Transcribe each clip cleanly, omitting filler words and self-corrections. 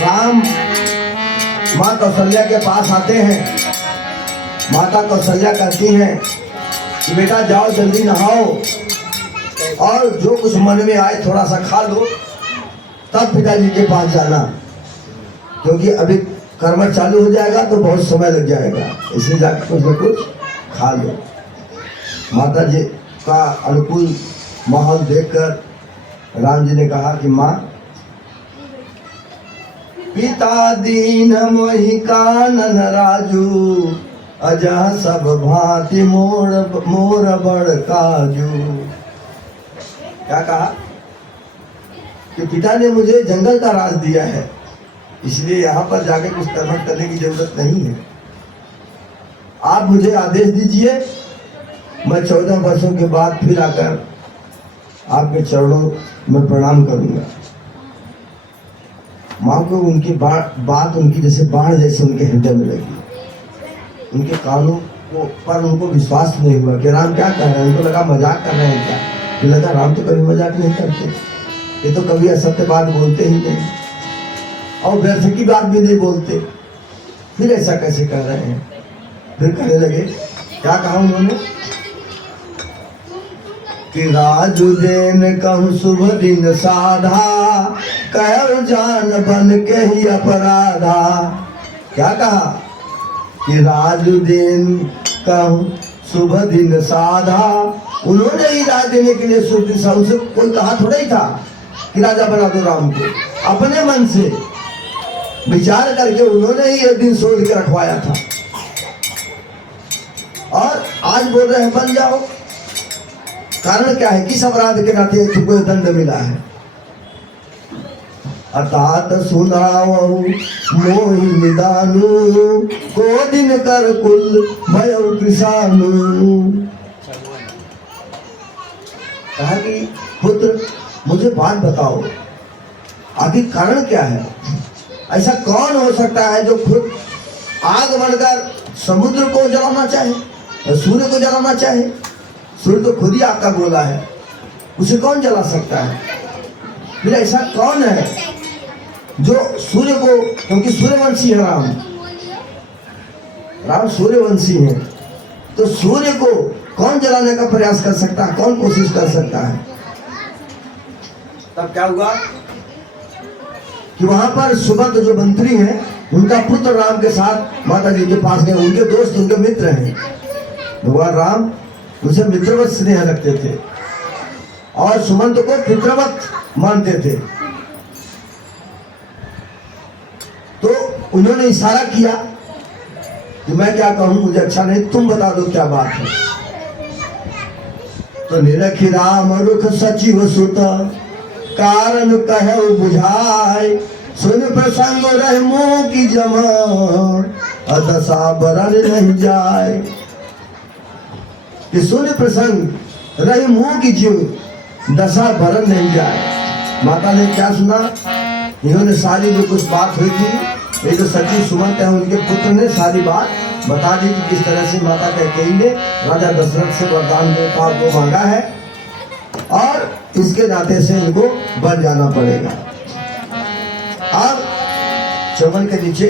राम माँ कौशल्या के पास आते हैं। माता कौशल्या कहती हैं कि बेटा जाओ जल्दी नहाओ और जो कुछ मन में आए थोड़ा सा खा लो, तब पिताजी के पास जाना, क्योंकि अभी कर्म चालू हो जाएगा तो बहुत समय लग जाएगा, इसलिए जाकर कुछ न कुछ खा लो। माता जी का अनुकूल माहौल देखकर राम जी ने कहा कि माँ, पिता दीन मोहि कानन राजू, अजह सब भांति मोर बड़ काजू। क्या कहा कि पिता ने मुझे जंगल का राज दिया है, इसलिए यहाँ पर जाके कुछ कर्म करने की जरूरत नहीं है। आप मुझे आदेश दीजिए, मैं 14 वर्षों के बाद फिर आकर आपके चरणों में प्रणाम करूंगा। माँ को उनकी बात उनकी जैसे बाण जैसे उनके हृदय में लगी। उनके कानों को पर उनको विश्वास नहीं हुआ कि राम क्या कह रहे हैं। उनको लगा मजाक कर रहे हैं क्या, फिर लगा राम तो कभी मजाक नहीं करते, ये तो कभी असत्य बात बोलते ही नहीं और व्यर्थ की बात भी नहीं बोलते, फिर ऐसा कैसे कर रहे हैं। फिर कहने लगे, क्या कहा उन्होंने कि राजू देन कहूँ शुभ दिन साधा, कह जान बन के ही अपराधा। क्या कहा कि राजू देन कहूँ शुभ दिन साधा। उन्होंने ही राज देने के लिए शुभ दिन, उनसे कोई कहा थोड़ा ही था कि राजा बना दो राम को, अपने मन से विचार करके उन्होंने ही एक दिन सोच के रखवाया था और आज बोल रहे हैं बन जाओ। कारण क्या है, किस अपराध के नाते तुमको दंड मिला है। अतात सुनाओ मोहि निदानु, को दिन कर कुल भयउ कृषानु। कहा कि पुत्र मुझे बात बताओ, आखिर कारण क्या है। ऐसा कौन हो सकता है जो खुद आग बनकर समुद्र को जलाना चाहे, सूर्य को जलाना चाहे। सूर्य तो खुद ही आग का गोला है, उसे कौन जला सकता है। फिर ऐसा कौन है जो सूर्य को, क्योंकि सूर्यवंशी है राम सूर्यवंशी है, तो सूर्य को कौन जलाने का प्रयास कर सकता है, कौन कोशिश कर सकता है। तब क्या हुआ कि वहां पर सुभद्र जो मंत्री हैं, उनका पुत्र राम के साथ माता जी के पास गए। उनके दोस्त उनके मित्र हैं। भगवान राम उसे मित्रवत स्नेह रखते थे और सुमंत को पितृवत मानते थे। तो उन्होंने इशारा किया कि मैं क्या कहूं, मुझे अच्छा नहीं, तुम बता दो क्या बात है। तो निरखी राम रुख सचिव सुत, कारण कहे बुझाए, सुन प्रसंग रह मुंह की जमा, दशा बरन नहीं जाए। कि सुन प्रसंग रही मुंह की जीव, दशा भरन नहीं जाए। माता ने क्या सुना, इन्होंने सारी जो कुछ बात हुई थी, ये जो सचिव सुमंत है उनके पुत्र ने सारी बात बता दी कि किस तरह से माता कैकेयी ने राजा दशरथ से वरदान को मांगा है और इसके नाते से इनको बन जाना पड़ेगा। अब चमन के नीचे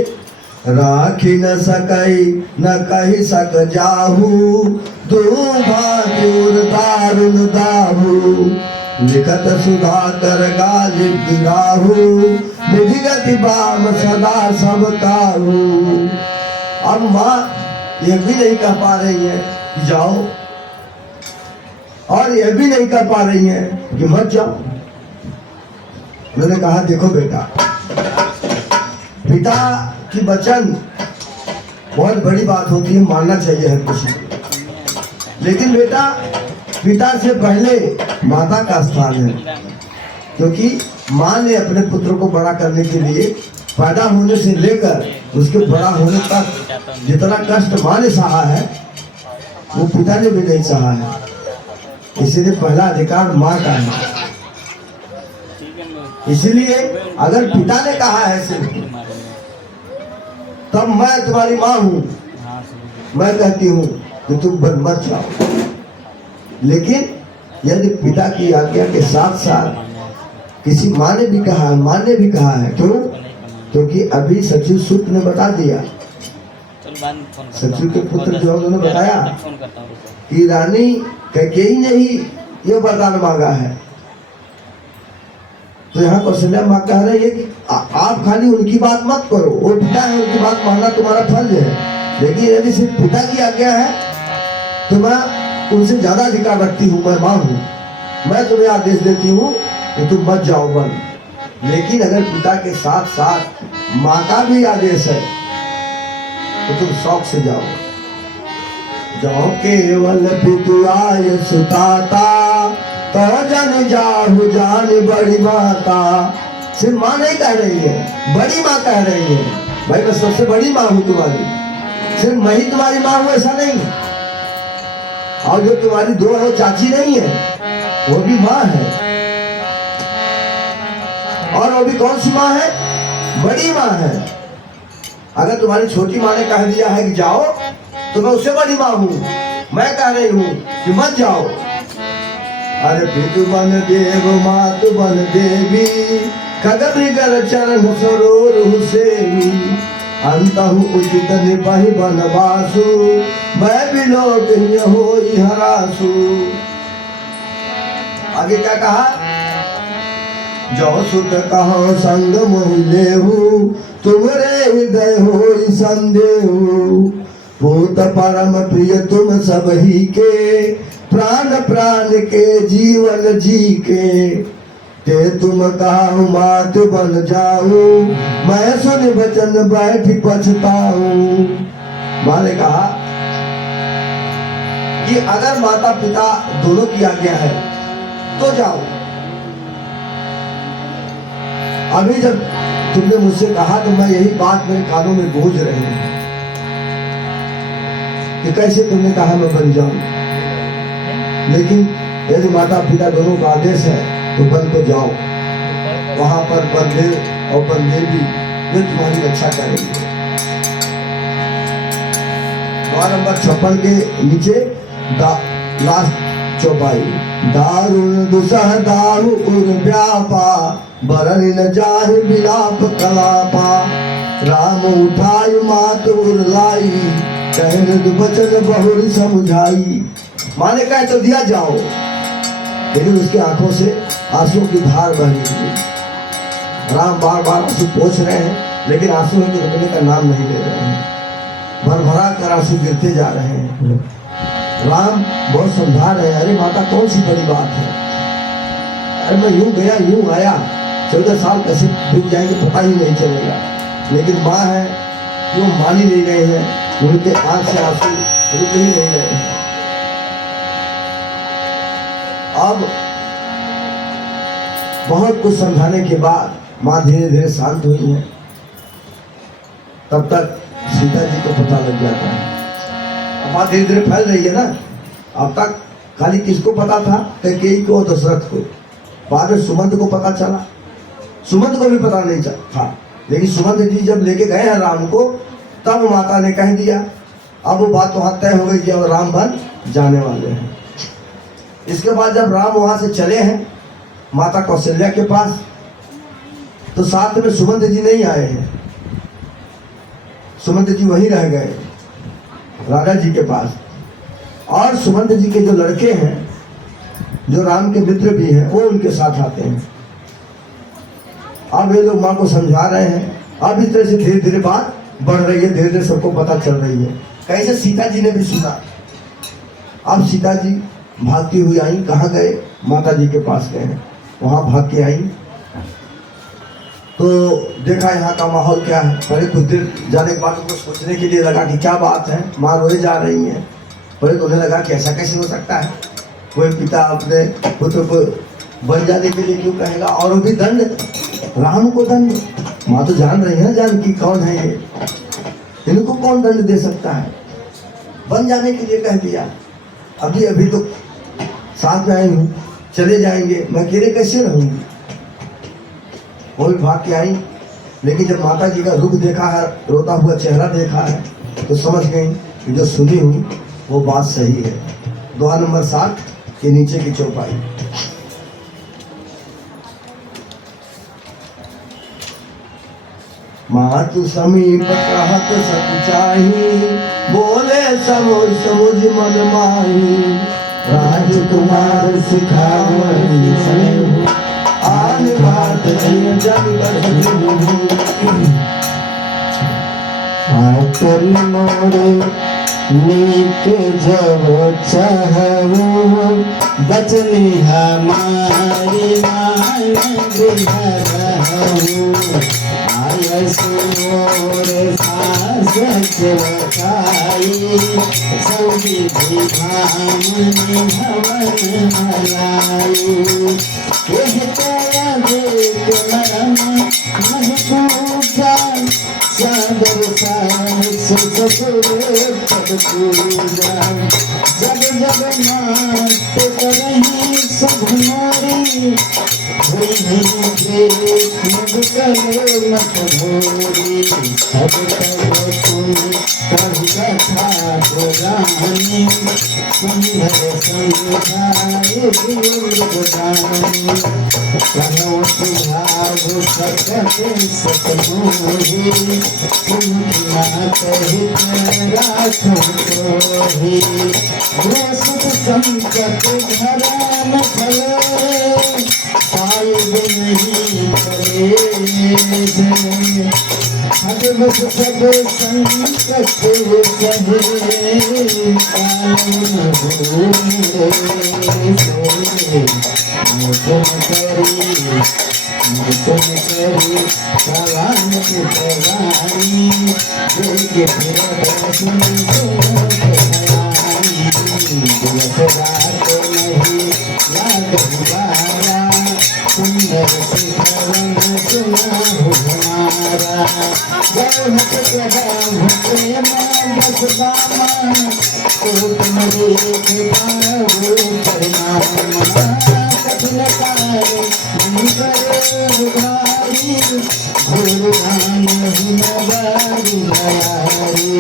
राखी न सकई न कही सक जाहू, दो भाग्योर दारुण दाहू, लिखत सुधा कर गालिब गिराहू, विधिगति बाम सदा सब काहू। अब माँ ये भी नहीं कह पा रही है कि जाओ, और ये भी नहीं कह पा रही है कि मत जाओ। उन्होंने कहा देखो बेटा, पिता की वचन बहुत बड़ी बात होती है, मानना चाहिए हर किसी को। लेकिन बेटा, पिता से पहले माता का स्थान है, क्योंकि माँ ने अपने पुत्र को बड़ा करने के लिए पैदा होने से लेकर उसके बड़ा होने तक जितना कष्ट माँ ने सहा है वो पिता ने भी नहीं सहा है। इसलिए पहला अधिकार माँ का है। इसलिए अगर पिता ने कहा है सिर्फ, तब मैं तुम्हारी माँ हूं, मैं कहती हूं कि तुम मत जाओ। लेकिन यदि पिता की आज्ञा के साथ साथ किसी माँ ने भी कहा, माँ ने भी कहा है। क्यों? क्योंकि अभी सचिव सूत ने बता दिया, सचिव के पुत्र जो उन्होंने बताया कि रानी कैकेयी ने ही ये वरदान मांगा है। तो यहाँ कौशल्या माँ कह रही है कि आप खाली उनकी बात मत करो, वो पिता है, उनकी बात मानना तुम्हारा फर्ज है, लेकिन यदि सिर्फ पिता की आज्ञा है तो मैं उनसे ज्यादा अधिकार रखती हूँ, मैं माँ हूँ, मैं तुम्हें आदेश देती हूँ कि तुम मत जाओ वन। लेकिन अगर पिता के साथ साथ माँ का भी आदेश है तो तुम शौक से जाओ। जाओ केवल पितुआय सुताता तो जन जाहु जान बड़ी माता। सिर्फ माँ नहीं कह रही है, बड़ी माँ कह रही है। भाई मैं सबसे बड़ी माँ हूँ तुम्हारी, सिर्फ मैं ही तुम्हारी माँ हूँ ऐसा नहीं। और जो तुम्हारी दो है चाची नहीं है, वो भी माँ है। और वो भी कौन सी माँ है? बड़ी माँ है। अगर तुम्हारी छोटी माँ ने कह दिया है कि जाओ, तो मैं उससे बड़ी माँ हूँ, मैं कह रही हूँ कि मत जाओ। अरे पितु बन देव मातु बन देवी, खगमृगर चरण सरोरु सेवी। अंतहु उचित निपहि बनवासु, मैं विलोक होई हरासु। आगे क्या कहा? जो सुत कहो संग मोहि लेहु, तुमरे हृदय होई संदेहु। भूत परम प्रिय तुम सब ही के, प्राण प्राण के जीवन जी के। ते तुम कहो मात बन जाऊं, मैं सुन वचन बैठ पछताऊं। माँ ने कहा कि अगर माता पिता दोनों की आज्ञा है तो जाओ। अभी जब तुमने मुझसे कहा तो मैं यही बात मेरे कानों में गूंज रही है कि कैसे तुमने कहा मैं बन जाऊं। लेकिन यदि माता पिता दोनों का आदेश है तो बन को जाओ। वहां पर बंदेव और बंदेवी वे तुम्हारी रक्षा करेंगे। द्वार नंबर 56 के नीचे लास्ट चौपाई। दारुण दुसह दारु उर व्यापा, बरन न जाहि विलाप कलापा। राम उठाई मात उर लाई, कहन बचन बहुरी समझाई। माँ ने कहा तो दिया जाओ, लेकिन उसकी आंखों से आंसू की धार बह रही थी। राम बार बार आंसू पोंछ रहे हैं, लेकिन आंसू के रुकने का नाम नहीं ले रहे हैं। भरभरा कर आंसू गिरते जा रहे हैं। राम बहुत समझा रहे हैं, अरे माता कौन सी बड़ी बात है, अरे मैं यूं गया यूं आया, 14 साल कैसे बीत जाएंगे पता ही नहीं चलेगा। लेकिन माँ है जो मान ही नहीं रहे हैं, उनके आंख से आंसू रुक ही नहीं रहे हैं। अब बहुत कुछ समझाने के बाद माँ धीरे धीरे शांत हुई है। तब तक सीता जी को पता लग जाता है। अब बात धीरे धीरे फैल रही है ना। अब तक खाली किसको पता था? कैकेयी को, दशरथ को। बाद में सुमंत को पता चला। सुमंत को भी पता नहीं था, लेकिन सुमंत जी जब लेके गए हैं राम को, तब माता ने कह दिया। अब वो बात वहां तय हो गई कि अब राम बन जाने वाले हैं। इसके बाद जब राम वहां से चले हैं माता कौशल्या के पास, तो साथ में सुमंत जी नहीं आए हैं। सुमंत जी वहीं रह गए राजा जी के पास। और सुमंत जी के जो लड़के हैं, जो राम के मित्र भी हैं, वो उनके साथ आते हैं। अब ये लोग माँ को समझा रहे हैं। अब इस तरह से धीरे धीरे बात बढ़ रही है, धीरे धीरे सबको पता चल रही है। कैसे सीता जी ने भी सुना। अब सीता जी भागती हुई आई। कहाँ गए? माता जी के पास गए। वहां भाग के आई तो देखा यहाँ का माहौल क्या है। पहले कुछ देर जाने के बाद उनको सोचने के लिए लगा कि क्या बात है, माँ रोए जा रही हैं। पहले तो उन्हें लगा कि ऐसा कैसे हो सकता है, कोई पिता अपने पुत्र को बन जाने के लिए क्यों कहेगा, और वो भी दंड, राम को दंड। माँ तो जान रही है जानकी कौन है ये, इनको कौन दंड दे सकता है, बन जाने के लिए कह दिया। अभी अभी तो साथ में आई हूँ, चले जाएंगे, मैं अकेले कैसे रहूंगी। वो भी भाग के आई। लेकिन जब माता जी का रुख देखा है, रोता हुआ चेहरा देखा है, तो समझ गई कि जो सुनी हुई वो बात सही है। दोहा नंबर 7 के नीचे की चौपाई। माँ तू समीप कहत सकुचाही, बोले समुझ समुझ मन माही। राजकुमार सिखावही स्नेह, आन बात जग आकर मोरे नीक जब चाहू, बचनी हमारी मान बिहरहू। आयस मोरे सास बताई, सभी धाम भवन मलाई। कहता देख मरम महबूबा, सागर सास ससुर पद पूजा। जब जब मात करही शुभ मोरी, हुई मुझ करे मत भोरी। अब तब तुम कभी कथा पुरानी, सुंदर समझाए गुरदानी। कहो सुहाव सकत सतमोही, सुना कहित राखो तोही। सुख संकट घरान फले, पाइब नहीं करे से। हर सब संकट सहे, कान भूले से। तुम करी सलाम के प्रवानी, देखे फिर दर्शन रात नहीं याद हुआरा। सुंदर सिखवन सुना हमारा, बहुत प्रेम बस बामा, तो तुम्हारे बाबू परिणाम। कठिन कार्य नहीं करे भारी, भूलवान नवारी नयारी।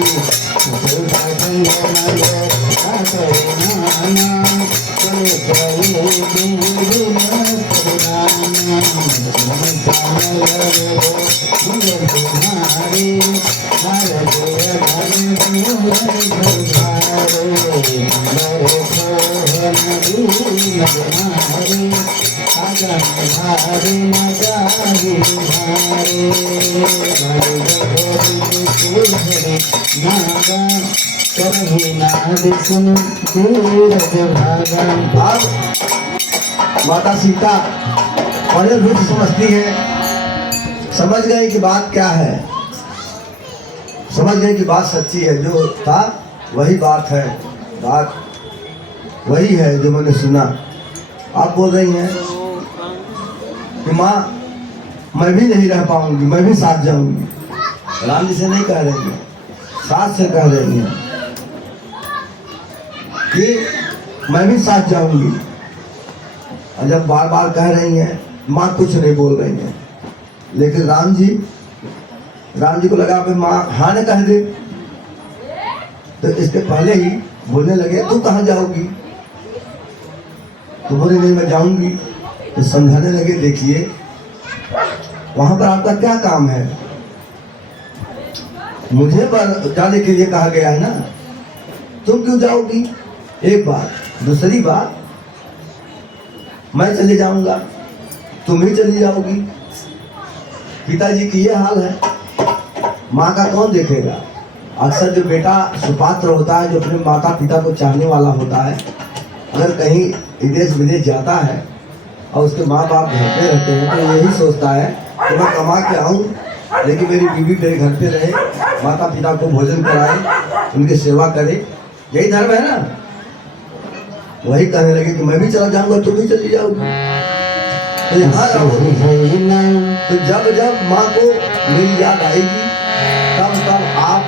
अब माता सीता बड़े रुचि समझती है, समझ गए कि बात क्या है, समझ गए कि बात सच्ची है। जो था वही बात है, बात वही है जो मैंने सुना। आप बोल रही हैं कि माँ मैं भी नहीं रह पाऊंगी, मैं भी साथ जाऊंगी। राम जी से नहीं कह रही हैं, साथ से कह रही हैं कि मैं भी साथ जाऊंगी। और जब बार बार कह रही हैं, माँ कुछ नहीं बोल रही हैं। लेकिन राम जी को लगा कि माँ हाँ न कह दे, तो इसके पहले ही बोलने लगे तू कहाँ जाओगी? तो बोले नहीं मैं जाऊंगी। तो समझाने लगे देखिए वहां पर आपका क्या काम है, मुझे पर जाने के लिए कहा गया है ना, तुम क्यों जाओगी? एक बात, दूसरी बात मैं चले जाऊंगा, तुम ही चली जाओगी। पिताजी की ये हाल है, माँ का कौन देखेगा? अक्सर जो बेटा सुपात्र होता है, जो अपने माता पिता को चाहने वाला होता है, अगर कहीं विदेश विदेश जाता है और उसके माँ बाप घर पे रहते हैं तो यही सोचता है कि मैं कमा के आऊँ, लेकिन मेरी बीवी मेरे घर पे रहे, माता पिता को भोजन कराए, उनकी सेवा करे। यही धर्म है ना। वही कहने लगे कि मैं भी चला जाऊंगा, तुम भी चली जाओगी। तो यहाँ रहो। तो जब जब माँ को मेरी याद आएगी तब तब आप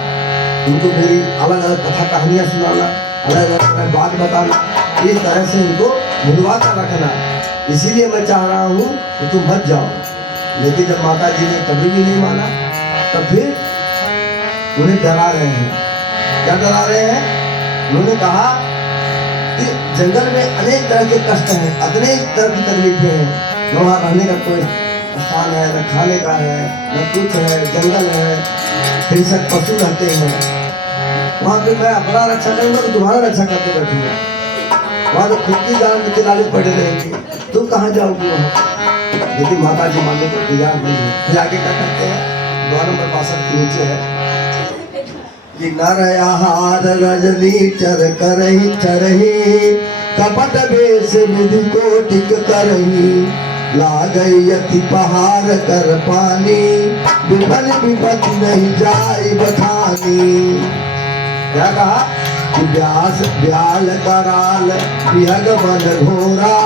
उनको मेरी अलग अलग कथा कहानियाँ सुनाना, अलग अलग बात बताना, इस तरह से उनको भुलवा कर रखना। इसीलिए मैं चाह रहा हूँ कि तुम मत जाओ। लेकिन जब माता जी ने कभी भी नहीं माना, तब फिर उन्हें डरा रहे हैं। क्या डरा रहे हैं? उन्होंने कहा कि जंगल में अनेक तरह के कष्ट हैं, अनेक तरह की तकलीफें हैं, वहाँ रहने का कोई स्थान है, न खाने का है, न कुछ है, जंगल है, हिंसक पशु रहते हैं। वहाँ पे मैं अपना रक्षा करूंगा तो तुम्हारा रक्षा करते बैठूंगा। वहाँ तो खुद की जान के लाले पड़े रहेंगे, तुम कहाँ जाओगी वहाँ? यदि माता जी मानने को तैयार नहीं है, फिर आगे क्या करते हैं? 2 नंबर 62 के नीचे है कि नर आहार रजनी चर करही चरही, कपट बेश विधि को टिक करही, लागई अति पहाड़ कर पानी, विपन विपत्ति नहीं जाय बखानी। क्या कहा कि व्यास व्याल कराल विहग बन घोरा,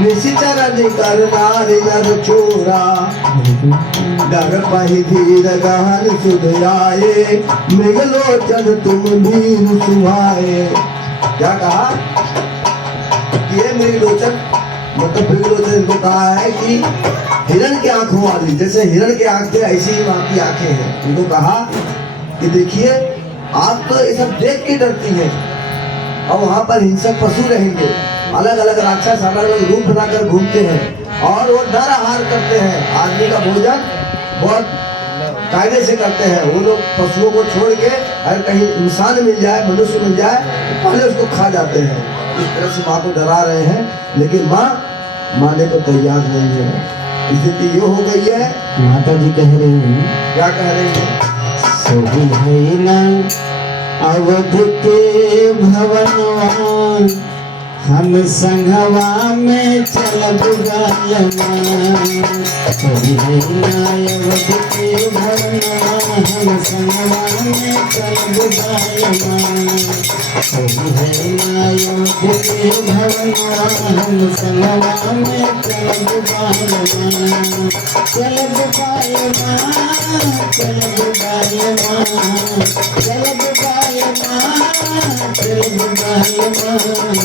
निशिचर कर नारी नर चोरा, डर पहि धीर गहन सुध आए, मृगलोचन तुम धीर सुहाए। क्या कहा? ये मृगलोचन मतलब मृगलोचन इनको कहा है कि हिरण की आंखों वाली, जैसे हिरण की आंख थे ऐसी ही वहां की आंखें हैं। इनको कहा कि देखिए आप तो ये सब देख के डरती हैं, और वहां पर हिंसक पशु रहेंगे, अलग अलग राक्षस अलग अलग रूप बनाकर घूमते हैं, और वो नर आहार करते हैं। आदमी का भोजन बहुत कायदे से करते हैं। वो लोग पशुओं को छोड़ के अगर कहीं इंसान मिल जाए, मनुष्य मिल जाए, तो पहले उसको खा जाते हैं। इस तरह से माँ को डरा रहे हैं, लेकिन माँ मानने को तैयार नहीं है। स्थिति ये हो गई है। माता जी कह रही हैं, क्या कह रही है? सोही है न अवध के भवनवान, हम संघवा में चलब गायमान। सोही है न अवध के भवनवान, हम संघवा में चलब गायमान। सोही है न अवध के भवनवान, हम संघवा में चलब गायमान। चलब गायमान, चलब गायमान, चलब गायमान, चलब गायमान।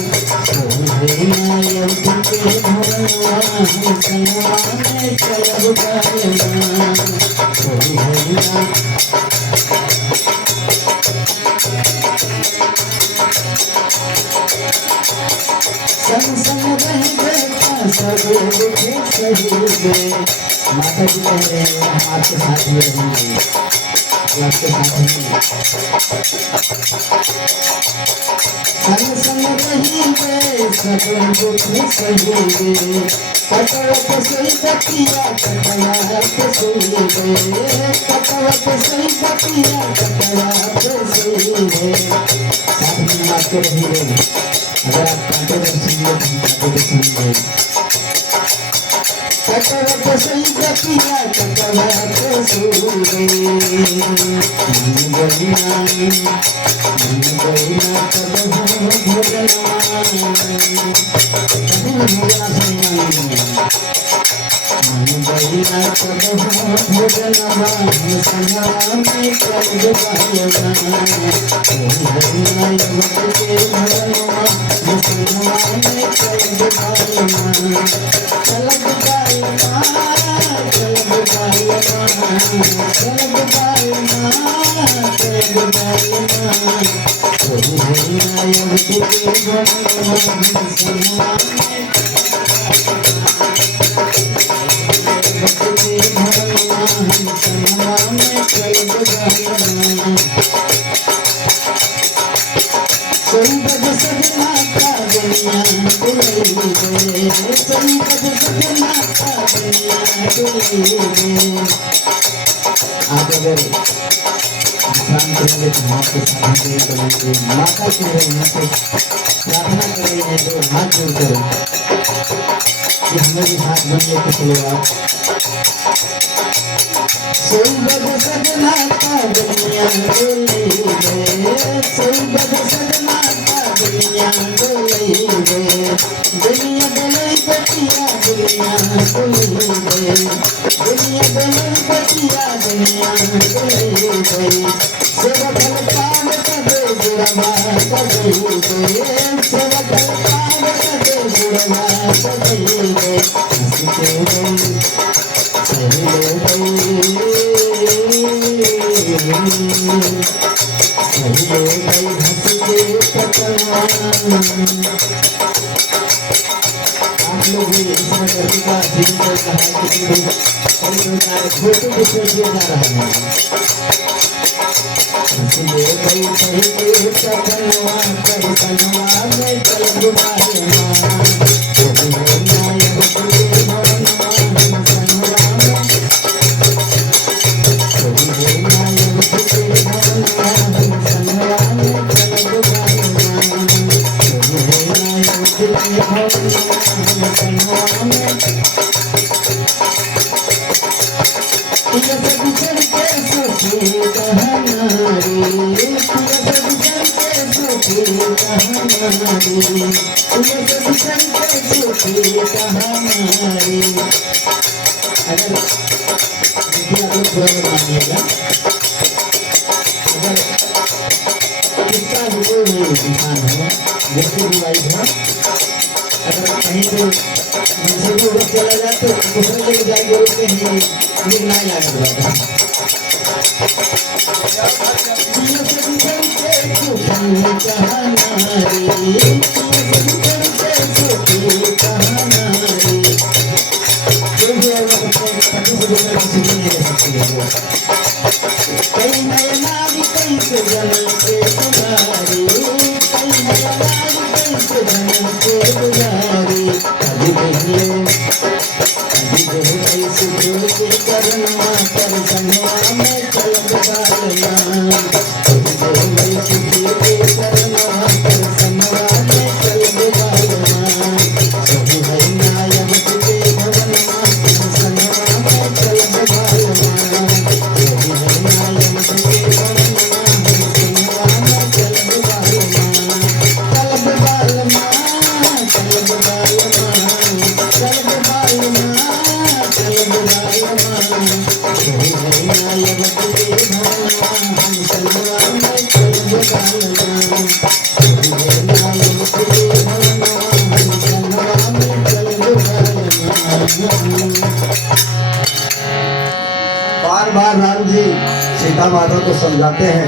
सोहे नायक के भगवान, संगवा में चलब गायमान। सोहे नायक संग संग रह बेटा सब दुख सही। माता जी कह रहे हैं हम आपके साथ ही रहेंगे, आपके साथ ही संग संग रहेंगे, सब दुख सहेंगे। कटवत सही बतिया कटवत सहेंगे, कटवत सही बतिया कटवत सहेंगे। साथ में आपके रहेंगे, अगर आप कांटे में सुनिए तो कांटे में सुनिए। कटवत सही बतिया कटवत सहेंगे। मन बहिना कब हो भोजनवान, कभी भोजना सही मन बहिना कब हो भोजनवान, संगवा में चलब गायमान। सोही है नायक के भगवान, संगवा में चलब गायमान। चलब गायमान, चलब गायमान, चलब गायमान, चलब गायमान। सोही है नायक के भगवान, संगवा में संपद सजना का दुनिया डुलई गए, संपद सजना का दुनिया डुलई गए। आप अगर ध्यान करेंगे तो आपके साथ करेंगे। माता के यहाँ से प्रार्थना कर रही है, दो हाथ जोड़कर कि हमें भी हाथ बनने के चलो आप। संपद सजना का दुनिया डुलई गए, संपद सजना दुनिया डोली गए। दुनिया डोली बतिया दुनिया डोली गए, दुनिया डोली बतिया दुनिया डोली गए। सेवा फल पाव कदे गुरवा कदे गए, सेवा फल पाव कदे गुरवा कदे गए। हंसते गए सहेले गए, सहेले गए हंसते आप लोग भी इसमें करने का फोटो डिस्प्ले जा रहा है इसलिए कोई कहीं सपनवा कर सनवा में चल बुलाए कहीं पे चला जाए तो दूसरे लेके जाएंगे उसके नहीं लागत बार बार राम जी सीता माता को समझाते हैं,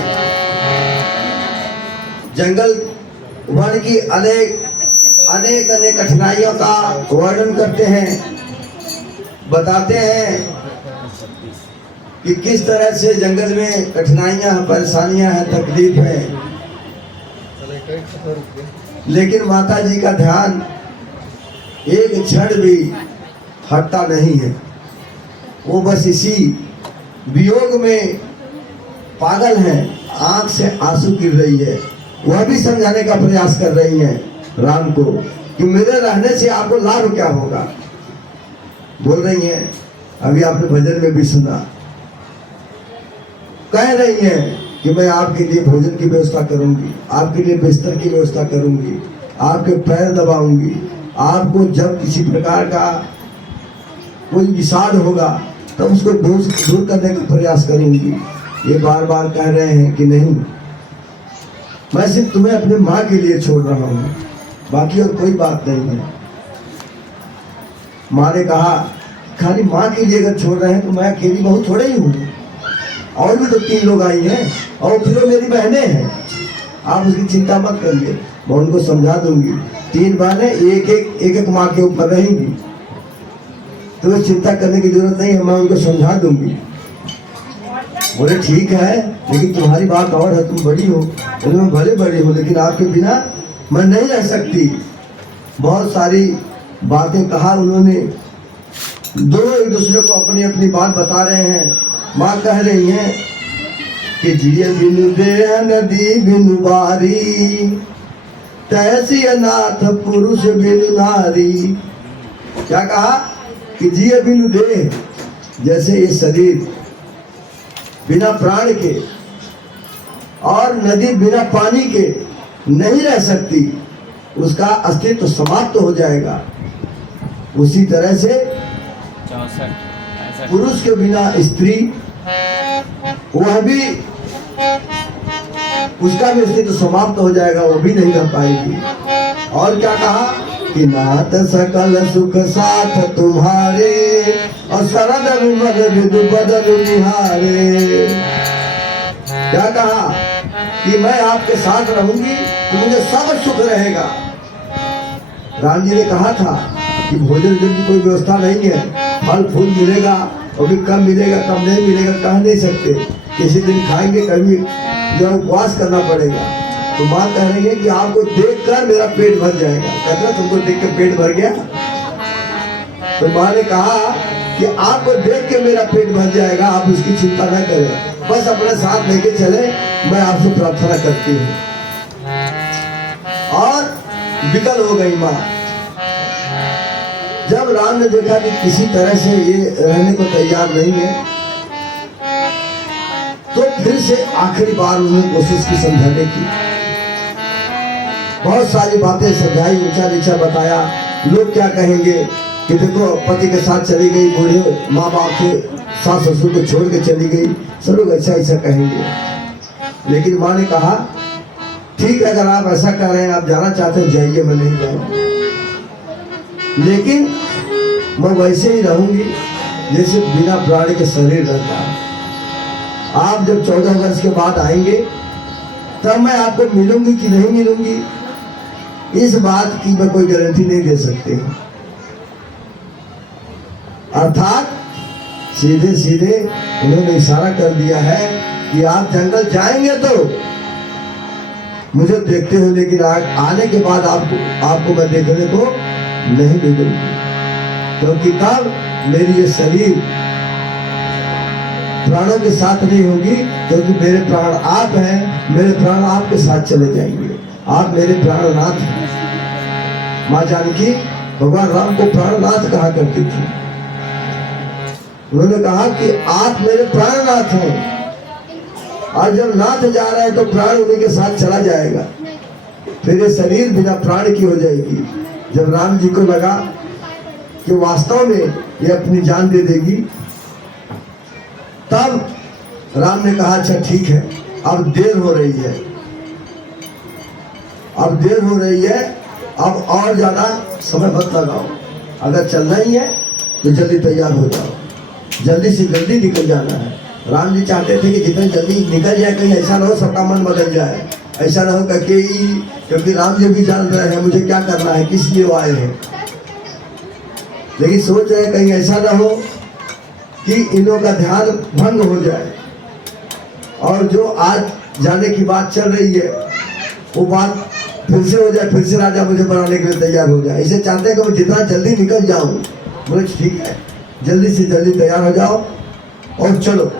जंगल वन की अनेक अनेक अनेक कठिनाइयों का वर्णन करते हैं, बताते हैं कि किस तरह से जंगल में कठिनाइयां हैं, परेशानियां हैं, तकलीफ है। लेकिन माता जी का ध्यान एक क्षण भी हटता नहीं है। वो बस इसी वियोग में पागल हैं, आंख से आंसू गिर रही है। वह भी समझाने का प्रयास कर रही हैं राम को कि मेरे रहने से आपको लाभ क्या होगा। बोल रही हैं, अभी आपने भजन में भी सुना, कह रही हैं कि मैं आपके लिए भोजन की व्यवस्था करूंगी, आपके लिए बिस्तर की व्यवस्था करूंगी, आपके पैर दबाऊंगी, आपको जब किसी प्रकार का कोई विषाद होगा तब उसको दूर करने का प्रयास करूंगी। ये बार बार कह रहे हैं कि नहीं, मैं सिर्फ तुम्हें अपने माँ के लिए छोड़ रहा हूँ, बाकी और कोई बात नहीं है। माँ ने कहा, खाली माँ के लिए अगर छोड़ रहे हैं तो मैं अकेली बहू थोड़े ही हूँ, और भी तो 3 लोग आई हैं और फिर वो मेरी बहनें हैं। आप उसकी चिंता मत करिए, मैं उनको समझा दूंगी। 3 बहनें एक माँ के ऊपर रहेंगी, तुम्हें चिंता करने की जरूरत नहीं है, मैं उनको समझा दूंगी। बोले ठीक है, लेकिन तुम्हारी बात और है, तुम बड़ी हो, मैं भले बड़ी हो, लेकिन आपके बिना मैं नहीं रह सकती। बहुत सारी बातें कहा उन्होंने, दोनों एक दूसरे को अपनी अपनी बात बता रहे हैं। माँ कह रही हैं कि जिये बिनु देह नदी बिनु बारी, तैसी अनाथ पुरुष बिनु नारी। क्या कहा कि जिये बिनु देह, जैसे ये शरीर बिना प्राण के और नदी बिना पानी के नहीं रह सकती, उसका अस्तित्व तो समाप्त हो जाएगा। उसी तरह से पुरुष के बिना स्त्री, वह भी, उसका भी अस्तित्व समाप्त हो जाएगा, वो भी नहीं रह पाएगी। और क्या कहा कि नाथ सकल सुख साथ तुम्हारे, और शरद विमल विदु बदल निहारे। क्या कहा कि मैं आपके साथ रहूंगी तो मुझे सब सुख रहेगा। राम जी ने कहा था कि भोजन जल की कोई व्यवस्था नहीं है, फल फूल मिलेगा, कभी कम मिलेगा, कम नहीं मिलेगा, कह नहीं सकते। किसी दिन खाएंगे, कभी जो उपवास करना पड़ेगा। तो माँ कह रही है कि आपको देखकर मेरा पेट भर जाएगा। कहता तुमको देख के पेट भर गया? तो माँ ने कहा कि आपको देख के मेरा पेट भर जाएगा, आप उसकी चिंता न करें, बस अपने साथ लेके चले, मैं आपसे प्रार्थना करती हूँ। और विकल हो गई माँ। जब राम ने देखा कि किसी तरह से ये रहने को तैयार नहीं है, तो फिर से आखिरी बार उन्होंने कोशिश की समझाने की। बहुत सारी बातें समझाई, ऊंचा नीचा बताया। लोग क्या कहेंगे कि देखो पति के साथ चली गई, बूढ़े माँ बाप के सास ससुर को छोड़ के चली गई, सब लोग ऐसा ऐसा कहेंगे। लेकिन माँ ने कहा ठीक है, अगर आप ऐसा कर रहे हैं, आप जाना चाहते हो जाइए, मैं नहीं जाऊंगा, लेकिन मैं वैसे ही रहूंगी जैसे बिना प्राण के शरीर रहता है। आप जब 14 वर्ष के बाद आएंगे तब मैं आपको मिलूंगी कि नहीं मिलूंगी, इस बात की मैं कोई गारंटी नहीं दे सकती। अर्थात सीधे सीधे उन्होंने इशारा कर दिया है कि आप जंगल जाएंगे तो मुझे देखते हो, लेकिन आने के बाद आपको मैं देखने को नहीं मिलूंगी, क्योंकि तब मेरी ये शरीर प्राणों के साथ नहीं होगी, क्योंकि मेरे प्राण आप हैं, मेरे प्राण आपके साथ चले जाएंगे, आप मेरे प्राणनाथ हैं। माँ जानकी भगवान राम को प्राणनाथ कहा करती थी। उन्होंने कहा कि आप मेरे प्राणनाथ हैं, और जब नाथ जा रहा है तो प्राण उन्हीं के साथ चला जाएगा, फिर ये शरीर बिना प्राण की हो जाएगी। जब राम जी को लगा कि वास्तव में ये अपनी जान दे देगी, तब राम ने कहा अच्छा ठीक है, अब देर हो रही है, अब देर हो रही है, अब और ज्यादा समय मत लगाओ, अगर चलना ही है तो जल्दी तैयार हो जाओ, जल्दी से जल्दी निकल जाना है। राम जी चाहते थे कि जितने जल्दी निकल जाए, कहीं ऐसा ना हो सबका मन बदल जाए, ऐसा ना हो कि क्योंकि राम जी भी जान रहे हैं मुझे क्या करना है, किस लिए वो आए हैं, लेकिन सोच रहे कहीं ऐसा ना हो कि इन्हों का ध्यान भंग हो जाए, और जो आज जाने की बात चल रही है वो बात फिर से हो जाए, फिर से राजा मुझे बनाने के लिए तैयार हो जाए। इसे चाहते हैं कि मैं जितना जल्दी निकल जाऊं। बोले ठीक है, जल्दी से जल्दी तैयार हो जाओ और चलो।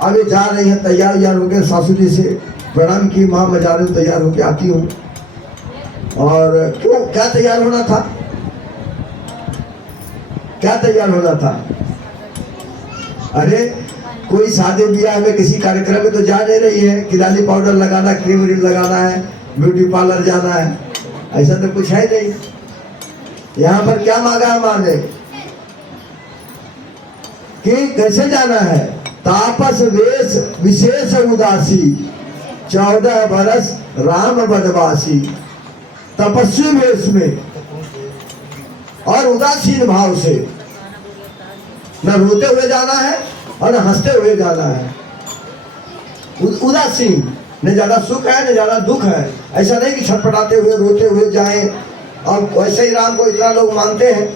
अब ये जा रही है, तैयार होकर सासू जी से प्रणाम की, माँ मैं जा रही हूँ, तैयार होकर आती हूँ। और क्यों, क्या तैयार होना था, क्या तैयार होना था? अरे कोई शादी ब्याह में किसी कार्यक्रम में तो जा नहीं रही है कि लाली पाउडर लगाना, क्रीम व्रीम लगाना है, ब्यूटी पार्लर जाना है, ऐसा तो कुछ है नहीं। यहाँ पर क्या मांगा है माँ ने कि कैसे जाना है? तापस वेश विशेष उदासी, 14 बरस राम वनवासी। तपस्वी वेश में और उदासीन भाव से, न रोते हुए जाना है और न हंसते हुए जाना है। उदासीन, न ज्यादा सुख है न ज्यादा दुख है। ऐसा नहीं कि छटपटाते हुए रोते हुए जाएं। और वैसे ही राम को इतना लोग मानते हैं,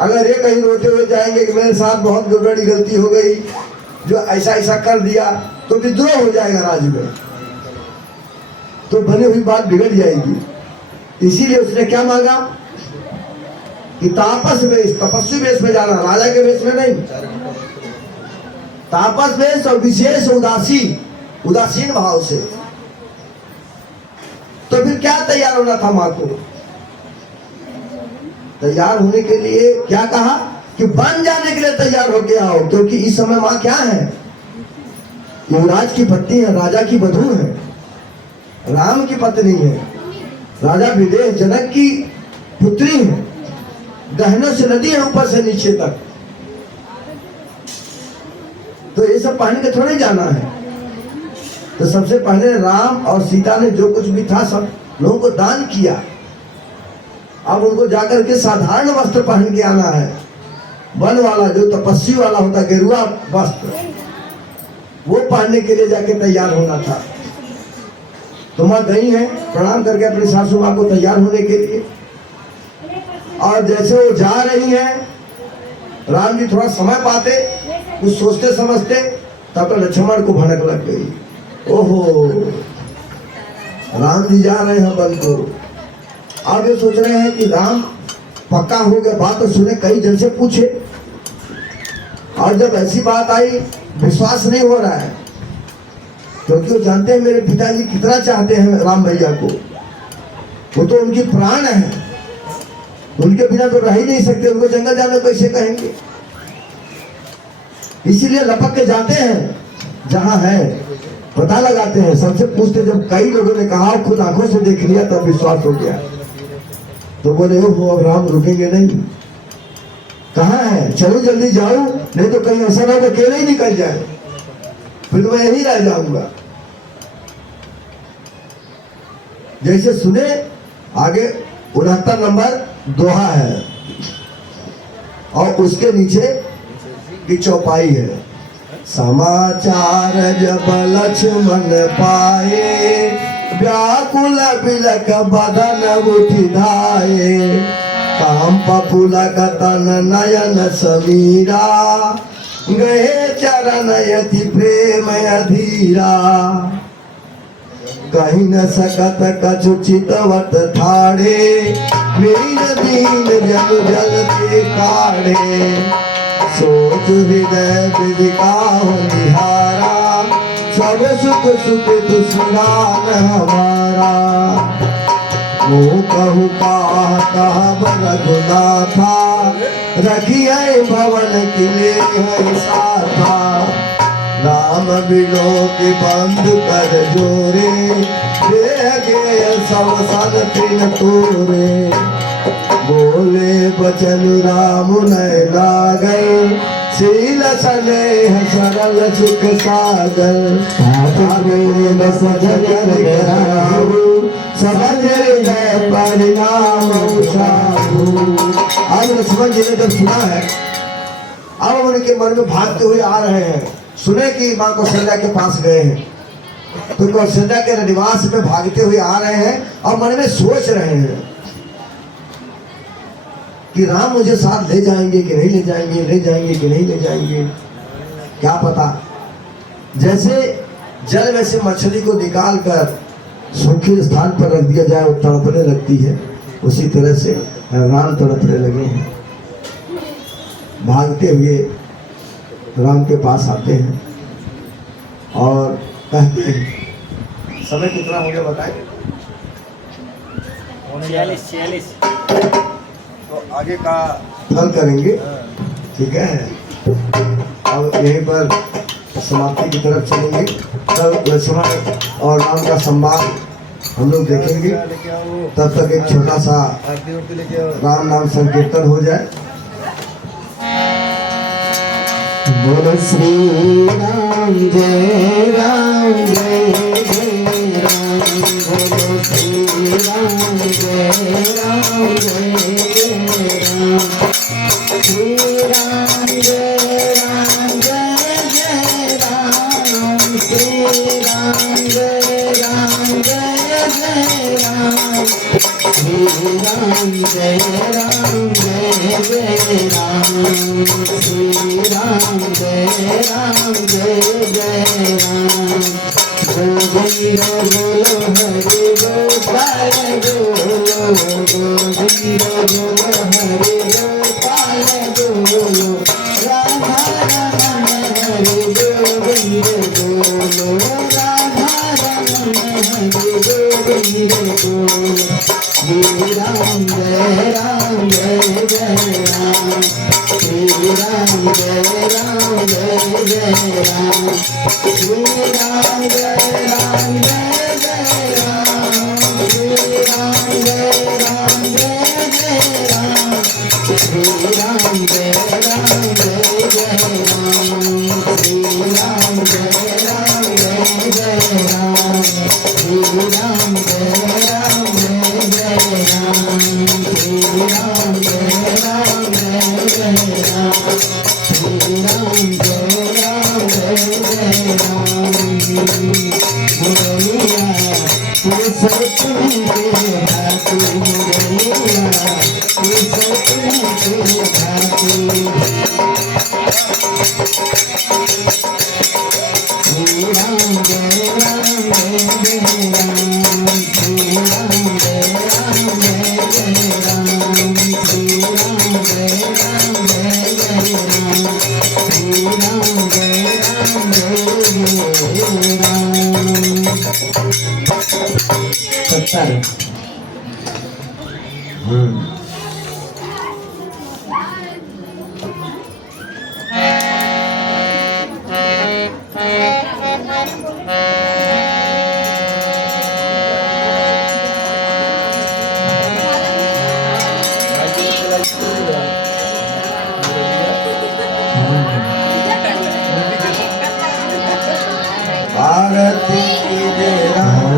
अगर ये कहीं रोते हुए जाएंगे कि मेरे साथ बहुत बड़ी गलती हो गई, जो ऐसा ऐसा कर दिया, तो विद्रोह हो जाएगा राज्य में, तो बनी हुई बात बिगड़ जाएगी। इसीलिए उसने क्या मांगा कि तापस वेश, तपस्वी वेश में जाना, राजा के वेश में नहीं। तापस वेश और विशेष उदासीन भाव से। तो फिर क्या तैयार होना था माँ को? तैयार होने के लिए क्या कहा कि बन जाने के लिए तैयार होके आओ, क्योंकि इस समय माँ क्या है? युवराज की पत्नी है, राजा की वधू है, राम की पत्नी है, राजा विदेह जनक की पुत्री है, गहनों से नदी है ऊपर से नीचे तक। तो ये सब पहन के थोड़े जाना है। तो सबसे पहले राम और सीता ने जो कुछ भी था सब लोगों को दान किया। अब उनको जाकर के साधारण वस्त्र पहन के आना है। वन वाला जो तपस्वी वाला होता, गेरुआ वस्त्र, वो पहनने के लिए जाके तैयार होना था। तो माँ गई है प्रणाम करके अपनी सासू माँ को तैयार होने के लिए। और जैसे वो जा रही है राम जी थोड़ा समय पाते, कुछ सोचते समझते, तब तो लक्ष्मण को भनक लग गई। ओहो, राम जी जा रहे हैं वन को। अब ये सोच रहे हैं कि राम पक्का हो गया, बात तो सुने, कई जन से पूछे, और जब ऐसी बात आई विश्वास नहीं हो रहा है, क्योंकि वो जानते हैं मेरे पिताजी कितना चाहते हैं राम भैया को, वो तो उनकी प्राण है, उनके बिना तो रह ही नहीं सकते, उनको जंगल जाने कैसे कहेंगे। इसीलिए लपक के जाते हैं, जहां है पता लगाते हैं, सबसे पूछते। जब कई लोगों ने कहा, खुद आंखों से देख लिया, तब विश्वास हो गया। तो बोले हो अब राम रुकेंगे नहीं, कहाँ है, चलो जल्दी जाओ, नहीं तो कहीं ऐसा ना हो अकेले ही निकल जाए, फिर तो मैं यही रह जाऊंगा। जैसे सुने आगे 69 नंबर दोहा है, और उसके नीचे की चौपाई है। समाचार जब लक्ष्मण पाए, व्याकुल बिलक बदन उठि धाये, काम पुलक तन नयन समीरा, गए चरण यति प्रेम अधीरा, कहीं न सकत कछु चितवत ठाड़े, मीन दीन जल जल ते काढ़े, सोच हृदय विदिकाहु निहारा, सब सुख सुख दुष्णान हमारा, वो कहु कहब रघुनाथा, रखिए भवन किले है साथा, राम बिलो के बंधु कर जोरे, देह गे सब सन तिन तोरे, बोले बचन राम नय लागल, शील स्नेह सरल सुख सागर, सजन समझ परिणाम आज लक्ष्मण जी ने जब सुना है, अब उनके मन में भागते हुए आ रहे हैं, सुने कि माँ कौशल्या के पास गए हैं, तो कौशल्या के निवास में भागते हुए आ रहे हैं, और मन में सोच रहे हैं कि राम मुझे साथ ले जाएंगे कि नहीं ले जाएंगे, ले जाएंगे कि नहीं ले जाएंगे, क्या पता। जैसे जल में से मछली को निकाल कर सूखे स्थान पर रख दिया जाए, वो तड़पने लगती है, उसी तरह से राम तड़पने लगे हैं। भागते हुए राम के पास आते हैं और कहते हैं, समय कितना हो गया बताएं? 46 तो आगे का फल करेंगे, ठीक है। अब यहीं पर समाप्ति की तरफ चलेंगे। तब लक्ष्मण और राम का संवाद हम लोग देखेंगे, तब तक एक छोटा सा राम नाम संकीर्तन हो जाए। बोलो श्री राम जय राम जय जय राम, बोलो श्री राम जय राम जय जय राम, श्री राम जय राम जय जय राम, श्री राम जय राम जय जय राम, श्री राम जय राम जय जय राम, श्री राम जय राम जय जय राम, गोविंद बोलो हरि गोपाल बोलो, गोविंद बोलो हरि गोपाल बोलो, राधा रमण हरि गोविंद बोलो, राधा रमण हरि गोविंद बोलो, श्री राम जय राम जय जय राम, श्री राम जय राम जय जय राम, श्री राम जय राम जय जय राम, श्री राम जय राम जय जय राम, श्री राम जय राम जय जय राम, श्री राम जय राम जय जय राम, श्री राम जय राम जय जय राम, श्री राम जय राम जय जय राम, श्री राम जय राम जय जय राम। मुरलिया तू सतन के भाती, मुरलिया तू सतन के भाती, Shri Ram Jai Ram Jai Jai Ram Shri Ram Jai Ram Jai Jai Ram Shri Ram Jai Ram Jai Jai Ram Shri Ram Jai Ram Jai Jai Ram. आरती कीजिए राम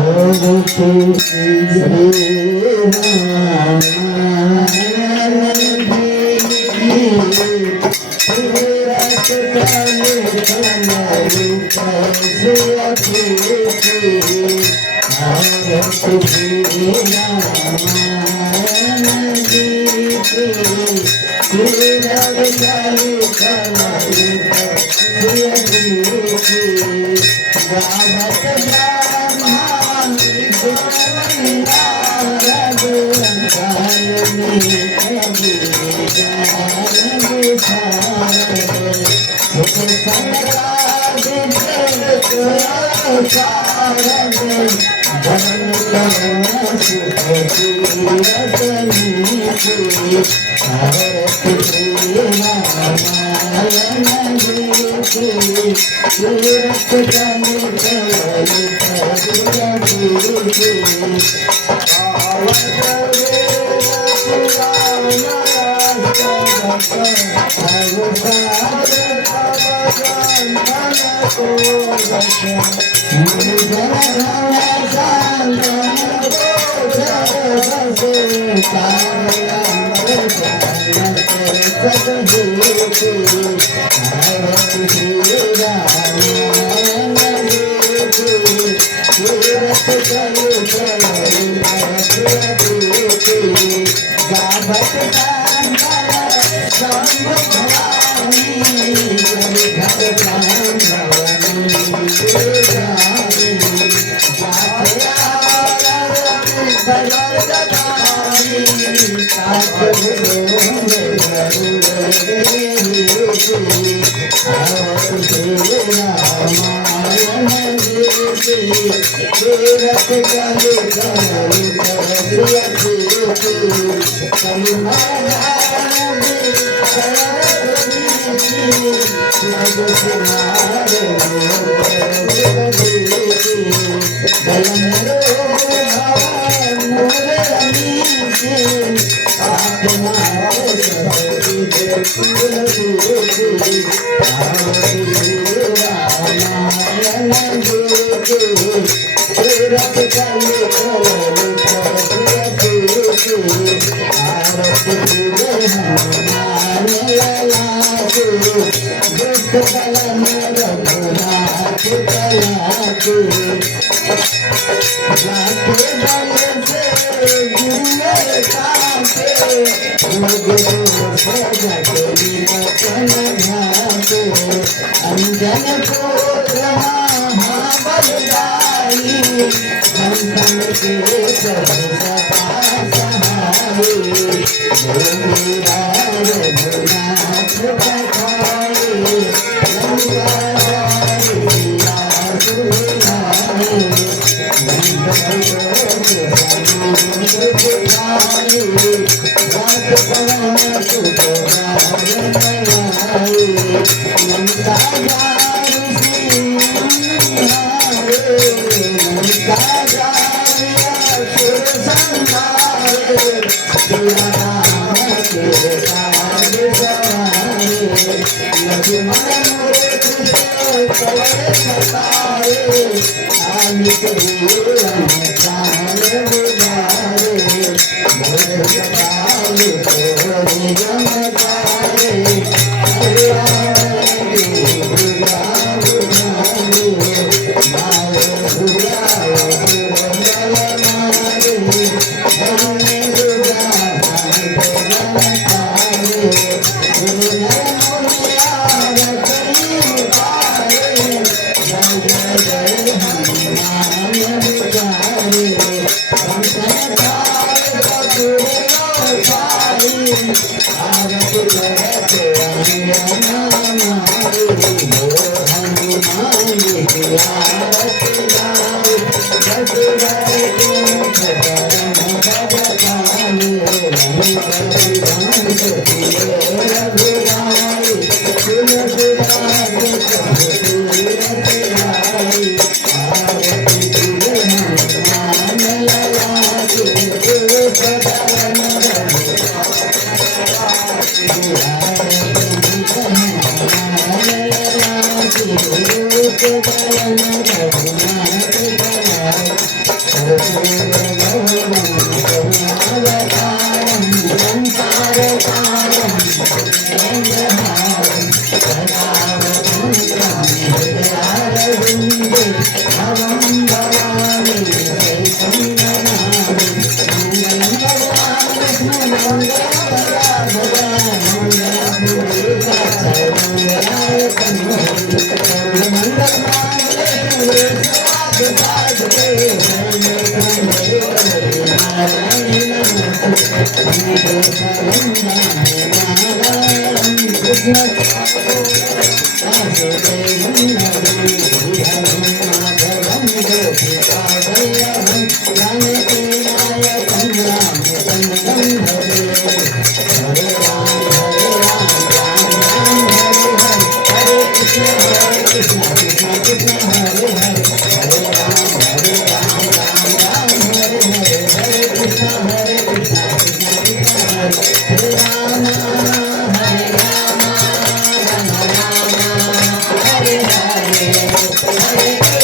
Hare